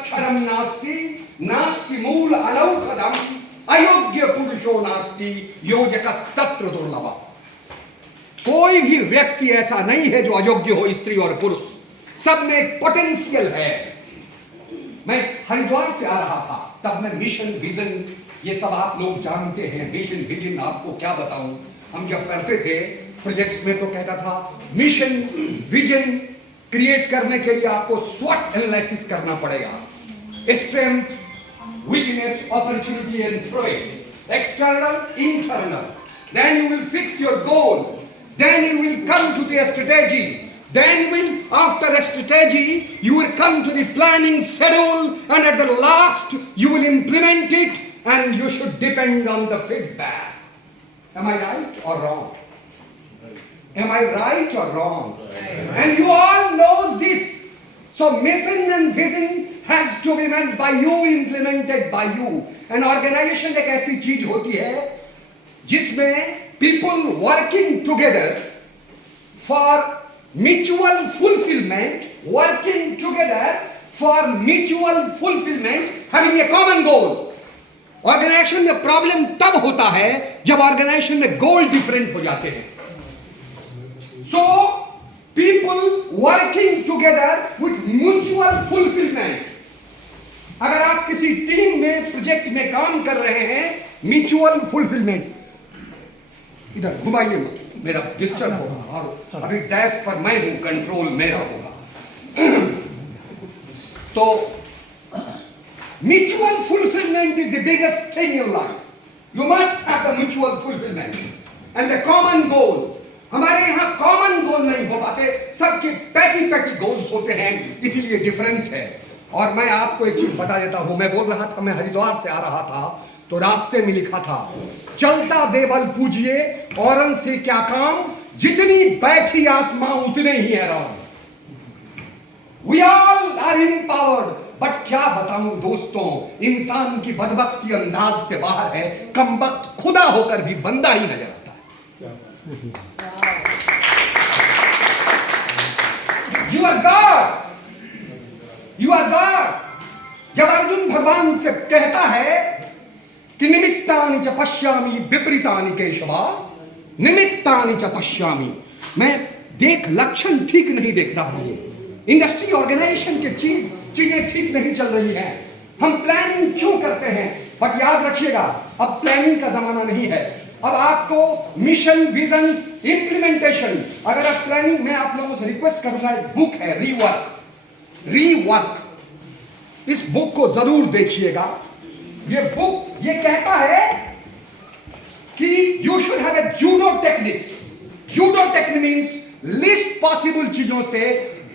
मूलाक्षरम नास्ति, नास्ति मूल अनौषधम, अयोग्य पुरुषो नास्ति, योजकस्तत्र दुर्लभः। कोई भी व्यक्ति ऐसा नहीं है जो अयोग्य हो, स्त्री और पुरुष, सब में एक पोटेंशियल है। मैं हरिद्वार से आ रहा था, तब मैं मिशन विजन, ये सब आप लोग जानते हैं, मिशन विजन आपको क्या बताऊं, हम जब करते थे प्रोजेक्ट्स में तो कहता था मिशन विजन क्रिएट करने के लिए आपको स्वॉट एनालिसिस करना पड़ेगा, strength, weakness, opportunity and threat, external, internal, then you will fix your goal, then you will come to the strategy, then will after a strategy you will come to the planning schedule, and at the last you will implement it, and you should depend on the feedback. Am I right or wrong? Am I right or wrong? And you all knows this. So mission and vision has to be meant by you, implemented by you. An organization एक ऐसी चीज होती है जिसमें people working together for mutual fulfillment, working together for mutual fulfillment, having a common goal. Organisation में problem तब होता है जब ऑर्गेनाइजेशन में गोल डिफरेंट हो जाते हैं। So people working together with mutual fulfilment. अगर आप किसी टीम में प्रोजेक्ट में काम कर रहे हैं, म्यूचुअल फुलफिलमेंट, इधर घुमाइए मत, मेरा डिस्टर्ब होगा, और अभी डैश पर मैं हूं, कंट्रोल मेरा होगा। तो mutual fulfillment is the biggest thing in life. You must have the mutual fulfillment and the common goal. हमारे यहाँ common goal नहीं हो पाते, सबके पैटी गोल्स होते हैं, इसीलिए डिफरेंस है। और मैं आपको एक चीज बता देता हूँ, मैं बोल रहा था, मैं हरिद्वार से आ रहा था तो रास्ते में लिखा था, चलता देवल पूजिए औरन से क्या काम, जितनी बैठी आत्मा उतने ही है Ram. We all are empowered, but क्या बताऊं दोस्तों, इंसान की बदबख्ती अंदाज से बाहर है, कमबख्त खुदा होकर भी बंदा ही नजर आता है। You are God, you are God। जब अर्जुन भगवान से कहता है कि निमित्तानि च पश्यामि विपरीतानि केशवा, निमित्तानि च पश्यामि, मैं लक्षण ठीक नहीं देख रहा हूं, इंडस्ट्री ऑर्गेनाइजेशन के चीजें ठीक नहीं चल रही हैं, हम प्लानिंग क्यों करते हैं? बट याद रखिएगा, अब प्लानिंग का जमाना नहीं है, अब आपको मिशन विजन इंप्लीमेंटेशन। अगर आप प्लानिंग, मैं आप लोगों से रिक्वेस्ट करूंगा, एक बुक है रीवर्क, इस बुक को जरूर देखिएगा। ये बुक ये कहता है कि you should have a judo technique. Judo technique means least possible चीजों से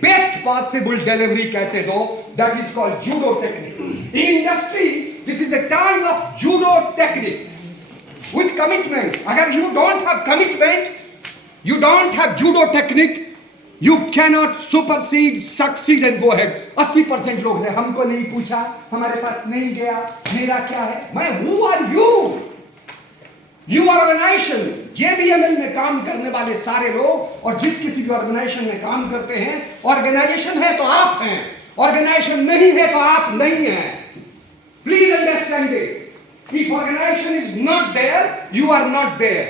बेस्ट पॉसिबल डिलीवरी कैसे दो, that is called judo technique. In industry this is the time of judo technique with commitment. अगर you don't have commitment, you don't have judo technique, you cannot supersede, succeed and go ahead. 80% लोग हैं, हमको नहीं पूछा, हमारे पास नहीं गया, मेरा क्या है, मैं, who are you? You organization, JBML में काम करने वाले सारे लोग और जिस किसी भी ऑर्गेनाइजेशन में काम करते हैं, ऑर्गेनाइजेशन है तो आप हैं, ऑर्गेनाइजेशन नहीं है तो आप नहीं हैं। Please understand it. If organization is not there, you are not there.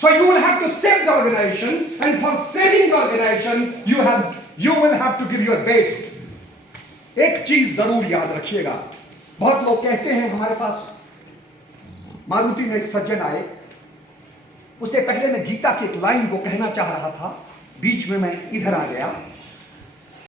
So you will have to save the organization, and for saving the organization, you will have to give your best. एक चीज जरूर याद रखिएगा, बहुत लोग कहते हैं, हमारे पास मारुति में एक सज्जन आए, उससे पहले मैं गीता की एक लाइन को कहना चाह रहा था, बीच में मैं इधर आ गया।